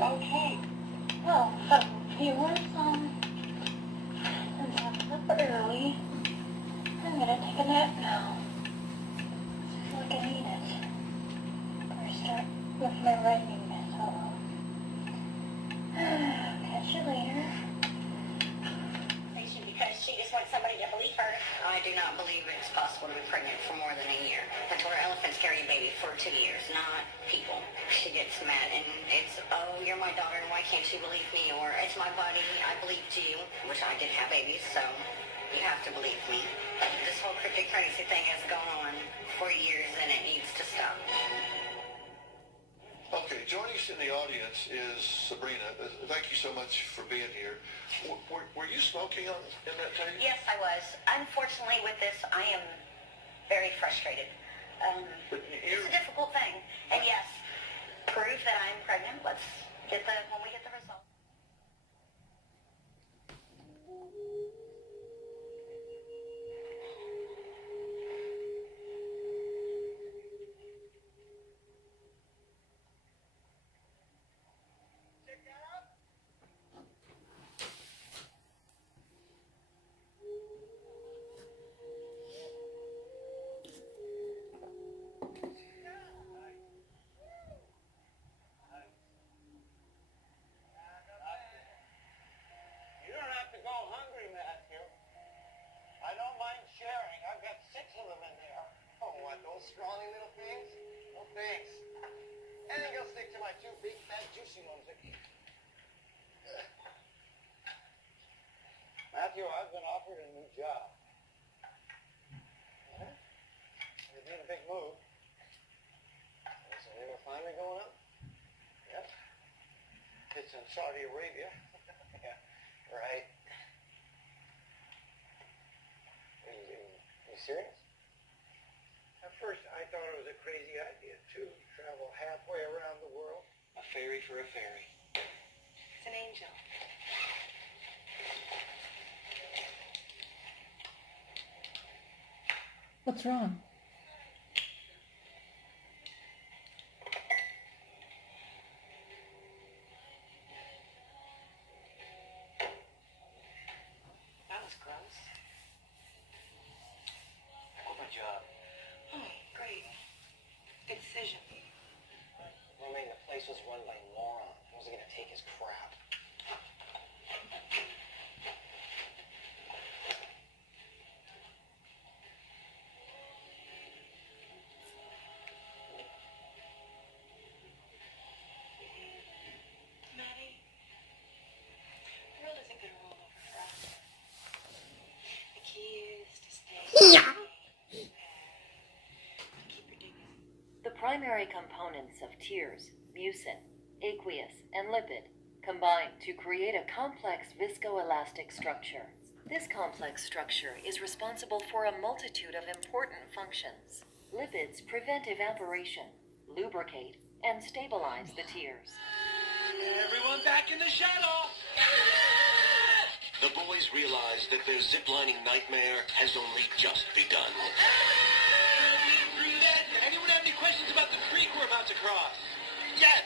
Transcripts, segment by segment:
Okay. Well, viewers, since I'm up early, I'm gonna take a nap now. I feel like I need it. Before I start with my writing, so catch you later. Because she just wants somebody to believe her. I do not believe it's possible to be pregnant for more than a year. Victoria elephants carry a baby for 2 years, not people. She gets mad and it's, oh, you're my daughter, why can't you believe me? Or it's my body, I believed you, which I did have babies, so you have to believe me. This whole cryptic pregnancy thing has gone on for years and it needs to stop. Okay, joining us in the audience is Sabrina. Thank you so much for being here. Were you smoking in that tape? Yes, I was. Unfortunately, with this, I am very frustrated. It's a difficult thing. And yes, prove that I'm pregnant. Let's get when we get the result. Scrawny little things? No thanks. I think I'll stick to my 2 big, fat, juicy ones. Matthew, I've been offered a new job. Huh? You made a big move. Is the new refinery going up? Yep. It's in Saudi Arabia. Yeah, right. Are you serious? At first, I thought it was a crazy idea, too. Travel halfway around the world. A ferry for a ferry. It's an angel. What's wrong? That was gross. I quit my job. Oh, great. Good decision. I mean, the place was run by morons. I wasn't going to take his crap. Maddie, the world isn't going to roll over for us. The key is to stay. Yeah. The primary components of tears, mucin, aqueous, and lipid combine to create a complex viscoelastic structure. This complex structure is responsible for a multitude of important functions. Lipids prevent evaporation, lubricate, and stabilize the tears. Everyone back in the shuttle! The boys realize that their ziplining nightmare has only just begun. Anyone have any questions about the creek we're about to cross? Yes!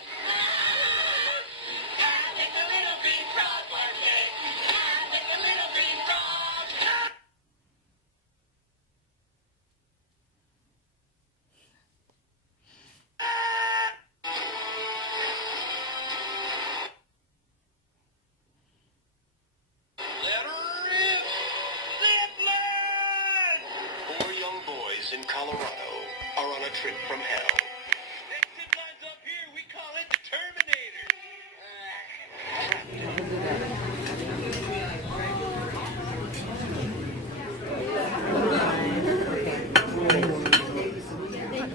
In Colorado are on a trip from hell. Next zip line's up here. We call it the Terminator.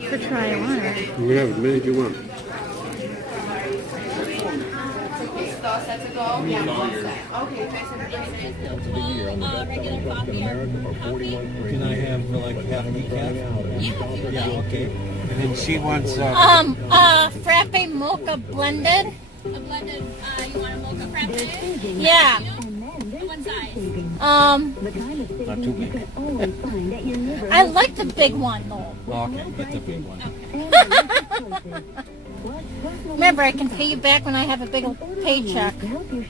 For trying one. You can have as many as you want. Can I have like half decaf? Yeah, okay. And then she wants Frappe mocha blended. A blended, you want a mocha frappe? Yeah. one size. Not too big. I like the big one though. Okay, get the big one. Remember, I can pay you back when I have a big old paycheck. So we're gonna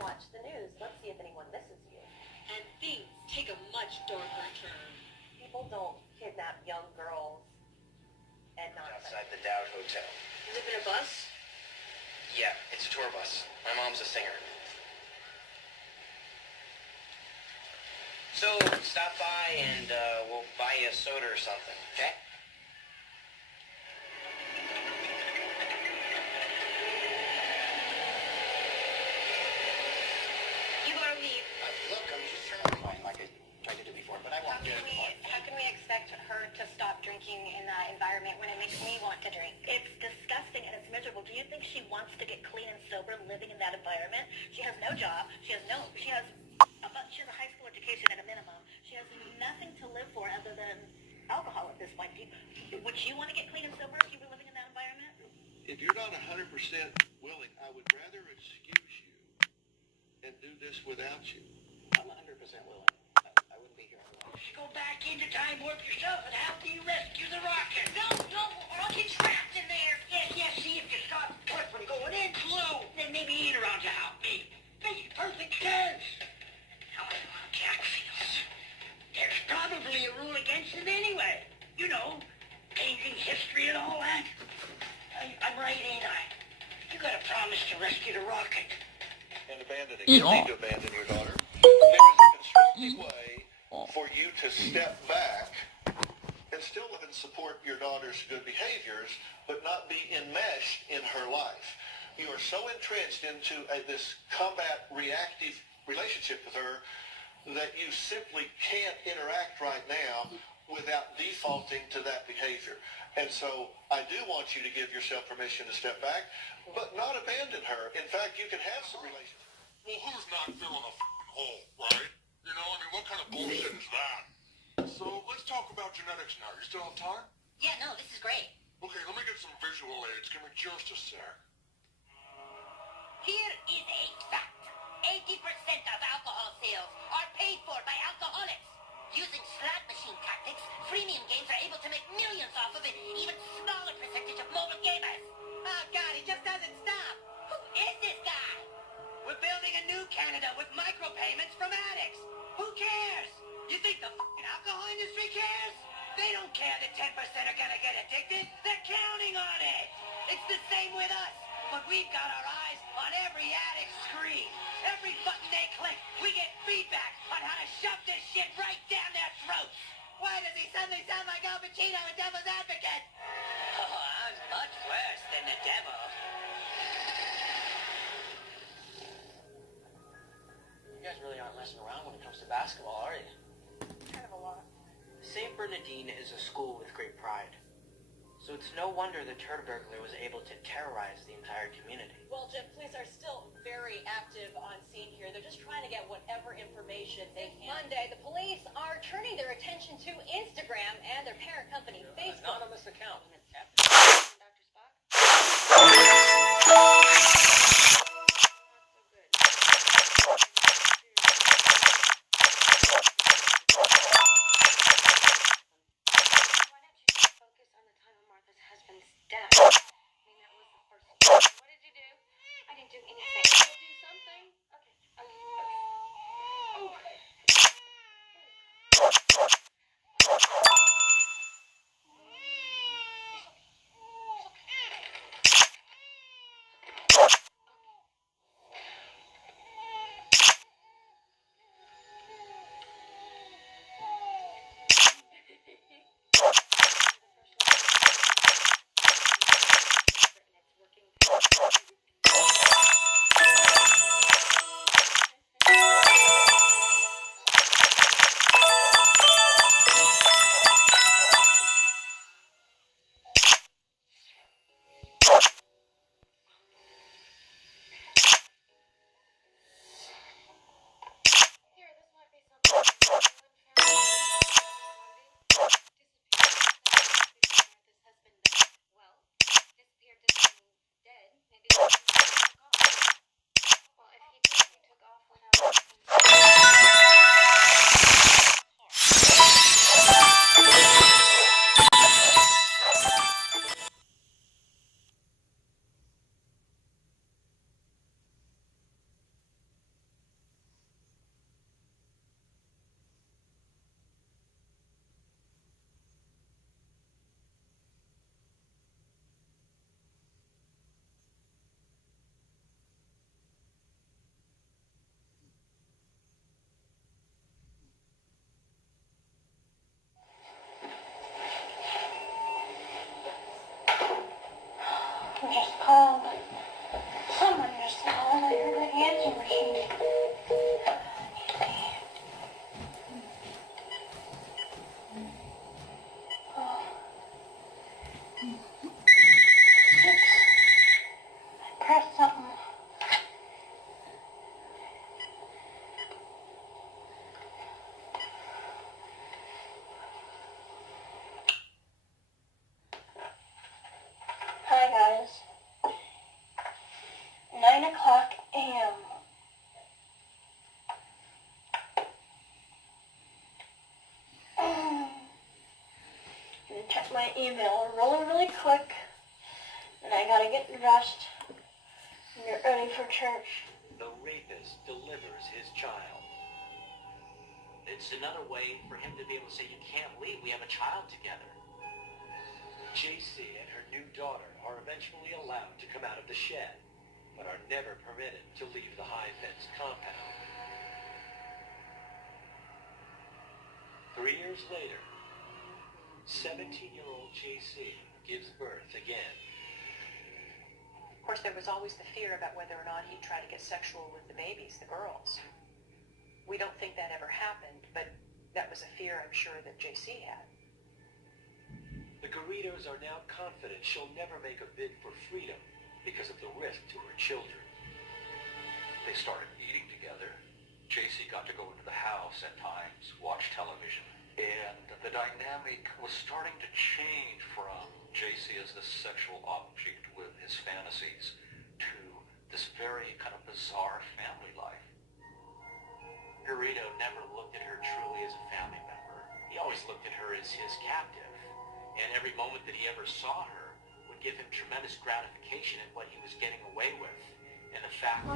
watch the news. Let's see if anyone misses you. And things take a much darker turn. People don't kidnap young girls at night. Outside the Dowd Hotel. You live in a bus? Yeah, it's a tour bus. My mom's a singer. So, stop by and we'll buy you a soda or something, okay? You gotta leave. Look, I'm just trying to find like I tried to do before, but I won't do it anymore. How can we expect her to stop drinking in that environment when it makes me want to drink? It's disgusting and it's miserable. Do you think she wants to get clean and sober living in that environment? She has no job. She has a high school education at a minimum. She has nothing to live for other than alcohol at this point. Would you want to get clean and sober if you were living in that environment? If you're not 100% willing, I would rather excuse you and do this without you. I'm 100% willing. I wouldn't be here otherwise. Go back into time warp yourself and help me rescue the rocket. No, or I'll get trapped in there. Yes, see if you stop the clip from going in slow. Then maybe eat around to help me. Makes perfect sense. How Jack feels. There's probably a rule against it anyway. You know, changing history and all that. I'm right, ain't I? You gotta promise to rescue the rocket. And abandoning. You need to abandon your daughter. There is a constructive way for you to step back and still live and support your daughter's good behaviors, but not be enmeshed in her life. You are so entrenched into this combat reactive relationship with her that you simply can't interact right now without defaulting to that behavior. And so I do want you to give yourself permission to step back, but not abandon her. In fact, you can have some relations. Well, who's not filling a f***ing hole, right? You know, I mean, what kind of bullshit is that? So let's talk about genetics now. You still have time? Yeah, no, this is great. Okay, let me get some visual aids. Give me just a sec. Here is a fact. 80% of alcohol sales are paid for by alcoholics. Using slot machine tactics, freemium games are able to make millions off of an even smaller percentage of mobile gamers. Oh, God, he just doesn't stop. Who is this guy? We're building a new Canada with micropayments from addicts. Who cares? You think the f***ing alcohol industry cares? They don't care that 10% are gonna get addicted. They're counting on it. It's the same with us. But we've got our eyes on every addict screen. Every button they click, we get feedback on how to shove this shit right down their throats. Why does he suddenly sound like Al Pacino in Devil's Advocate? Oh, I'm much worse than the devil. You guys really aren't messing around when it comes to basketball, are you? Kind of a lot. St. Bernardine is a school with great pride. So it's no wonder the turd burglar was able to terrorize the entire community. Well, Jim, police are still very active on scene here. They're just trying to get whatever information they can. Monday, the police are turning their attention to Instagram and their parent company, Facebook. Anonymous account. Who just called? Someone just called. I heard the answering machine. Oh. Oops. I pressed something. Hi guys. 9:00 a.m. I'm gonna check my email really quick. And I gotta get dressed and get ready for church. The rapist delivers his child. It's another way for him to be able to say, you can't leave, we have a child together. JC and her new daughter are eventually allowed to come out of the shed, but are never permitted to leave the high-fence compound. 3 years later, 17-year-old JC gives birth again. Of course, there was always the fear about whether or not he'd try to get sexual with the babies, the girls. We don't think that ever happened, but that was a fear I'm sure that JC had. The Garridos are now confident she'll never make a bid for freedom because of the risk to her children. They started eating together. JC got to go into the house at times, watch television, and the dynamic was starting to change from JC as this sexual object with his fantasies to this very kind of bizarre family life. Garrido never looked at her truly as a family member. He always looked at her as his captive, and every moment that he ever saw her would give him tremendous gratification at what he was getting away with, and the fact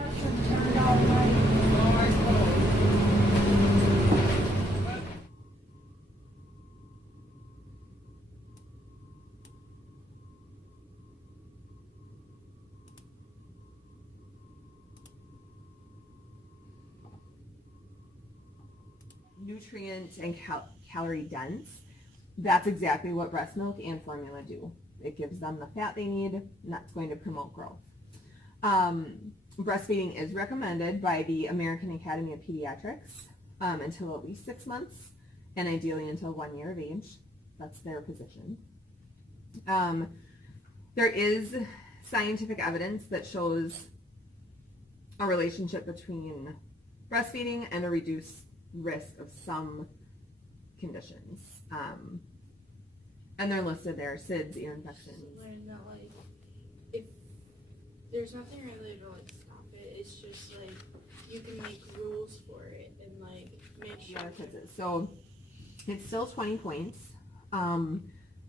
nutrient and calorie dense. That's exactly what breast milk and formula do. It gives them the fat they need, and that's going to promote growth. Breastfeeding is recommended by the American Academy of Pediatrics until at least 6 months, and ideally until 1 year of age. That's their position. There is scientific evidence that shows a relationship between breastfeeding and a reduced risk of some conditions. And they're listed there: SIDS, ear infections. That, like, if there's nothing really to like stop it, it's just like you can make rules for it and like make sure. So it's still 20 points,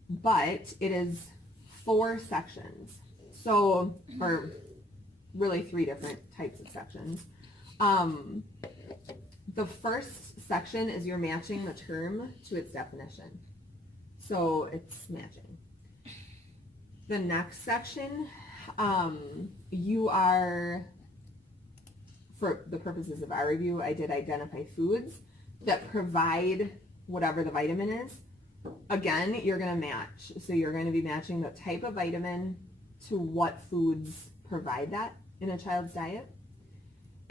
but it is 4 sections. So, or really 3 different types of sections. The first section is you're matching the term to its definition. So it's matching. The next section, you are, for the purposes of our review, I did identify foods that provide whatever the vitamin is. Again, you're going to match. So you're going to be matching the type of vitamin to what foods provide that in a child's diet.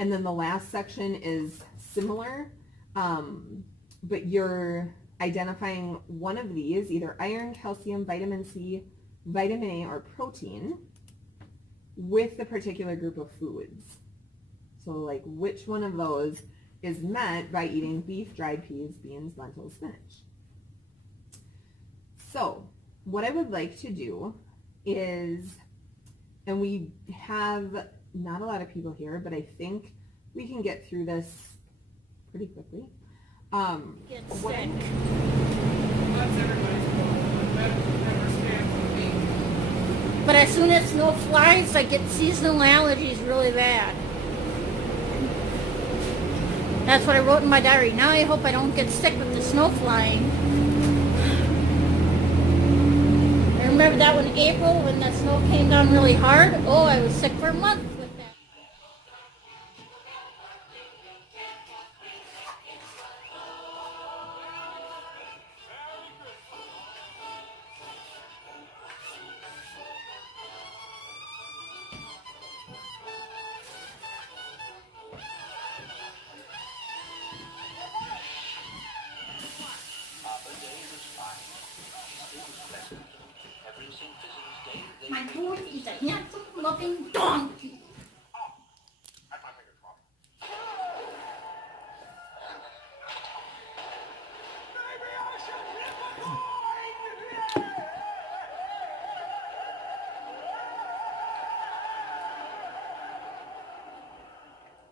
And then the last section is similar, but you're identifying one of these, either iron, calcium, vitamin C, vitamin A, or protein, with the particular group of foods. So like which one of those is met by eating beef, dried peas, beans, lentils, spinach. So what I would like to do is, and we have not a lot of people here, but I think we can get through this pretty quickly. Get sick. But as soon as snow flies, I get seasonal allergies really bad. That's what I wrote in my diary. Now I hope I don't get sick with the snow flying. I remember that one in April when the snow came down really hard. Oh, I was sick for a month with that. looking donkey.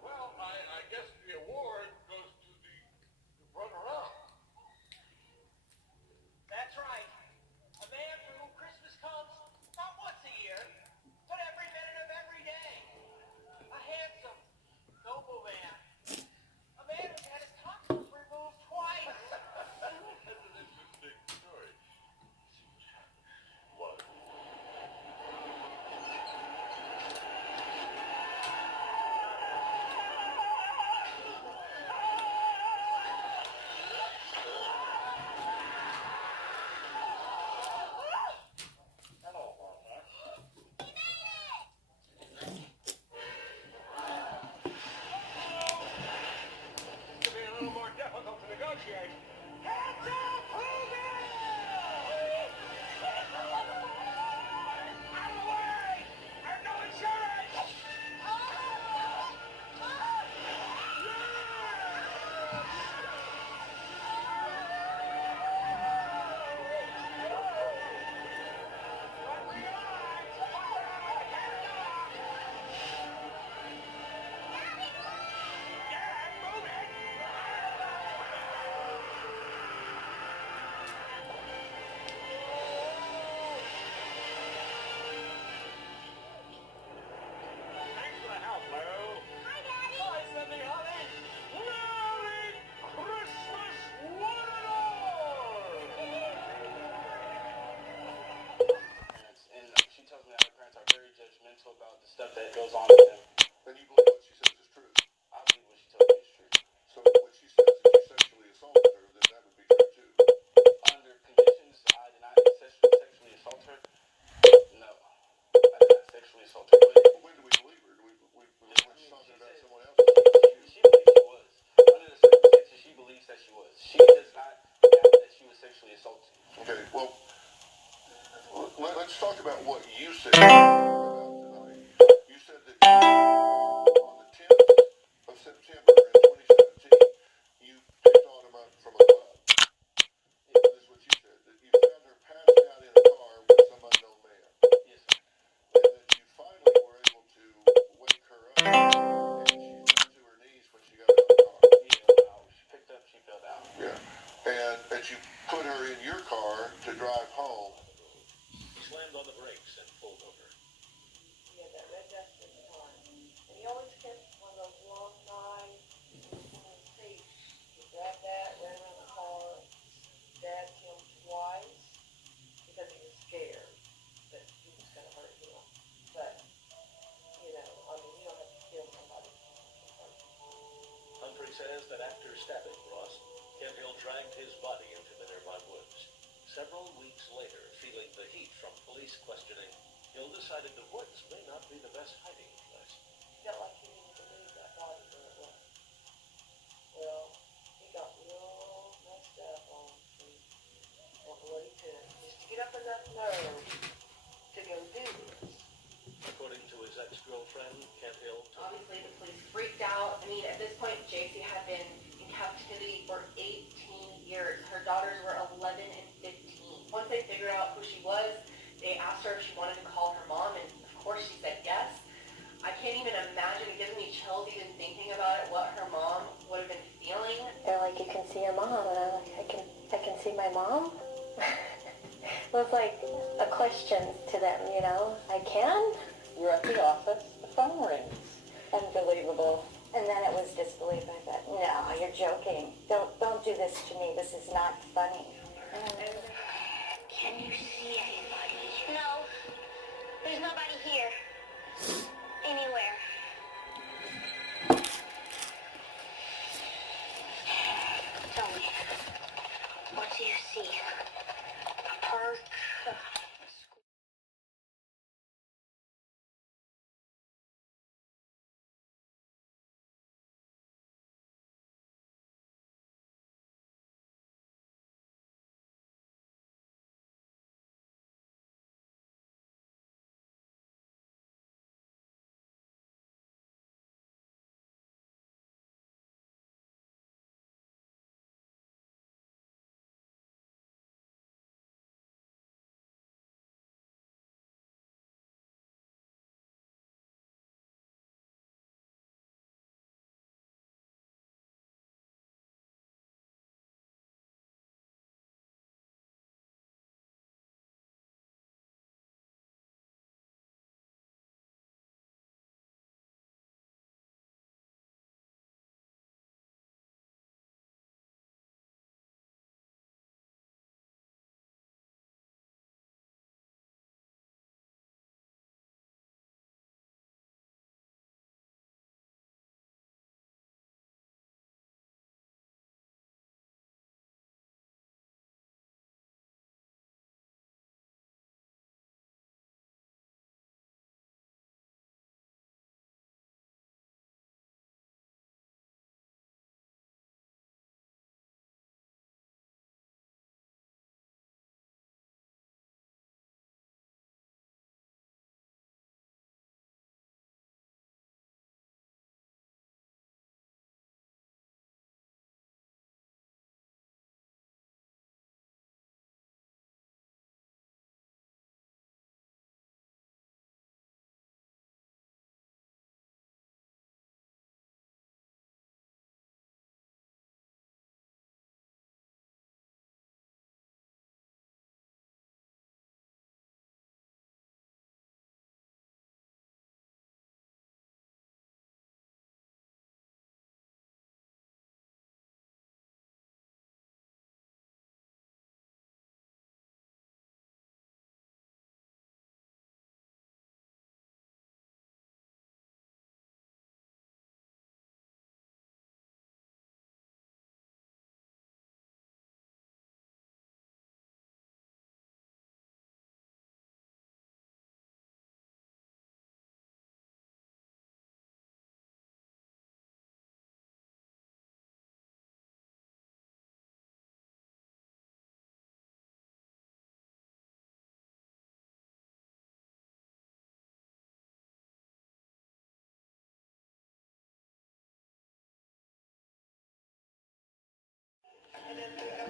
Well, I guess the award goes to the runner-up. That's right. A man for whom Christmas comes not once a year, but every minute of every day. A handsome, noble man. A man who's had his tonsils removed twice. That's an interesting story. What? Could be a little more difficult to negotiate. Thanks for the help, Lou. Hi, Daddy. Hi, Cindy, honey. Merry Christmas, one and all! And she tells me that her parents are very judgmental about the stuff that goes on with them. And you believe what she says is true. I believe what she tells me is true. So when she says that you sexually assaulted her, then that would be true too. Under conditions, I did not sexually assault her. No, I did not sexually assault her. But when do we believe her? When she's talking about someone else? She believes she was. Under the circumstances, she believes that she was. She does not doubt that she was sexually assaulted. Okay, well, let's talk about what you said about tonight. You said that on the 10th of September in 2017, you picked Autumn up from a club. This is what you said, that you found her passed out in a car with some unknown man. Yes, sir. And that you finally were able to wake her up, and she fell to her knees when she got out of the car. Yeah, wow. She picked up, she fell down. Yeah. And that you put her in your car to drive home. He slammed on the brakes and pulled over. He had that red dust in his car. And he always kept one of those long knives in his seat. He grabbed that, ran around the car, stabbed him twice because he was scared that he was going to hurt him. But, you know, I mean, you don't have to kill somebody. Humphrey says that after stabbing Ross, Kemp-Hill dragged his body into the nearby woods. Several weeks later, feeling the heat from police questioning, Hill decided the woods may not be the best hiding place. Felt like he didn't believe that body where it was. Well, he got real messed up on some what he took just to get up enough nerve to go do this. According to his ex-girlfriend, Kemp-Hill told Obviously, the police freaked out. I mean, at this point, JC had been in captivity for 18 years. Her daughters were 11 and 15. Once they figured out who she was, they asked her if she wanted to call her mom, and of course she said yes. I can't even imagine, it gives me chills even thinking about it, what her mom would have been feeling. They're like, you can see your mom, and I'm like, I can see my mom? It was like a question to them, you know? I can? You're at the office, the phone rings. Unbelievable. And then it was disbelief. I thought, no, you're joking. Don't do this to me. This is not funny. Can you see anybody? No. There's nobody here. Anywhere. Tell me. What do you see? A park?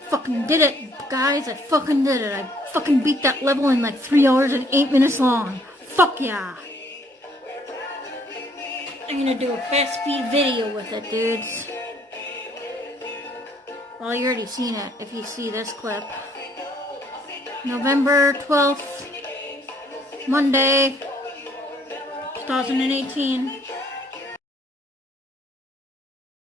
Fucking did it, guys. I fucking did it. I fucking beat that level in like 3 hours and 8 minutes long. Fuck yeah. I'm gonna do a fast speed video with it, dudes. Well, you already seen it if you see this clip. November 12th, Monday, 2018.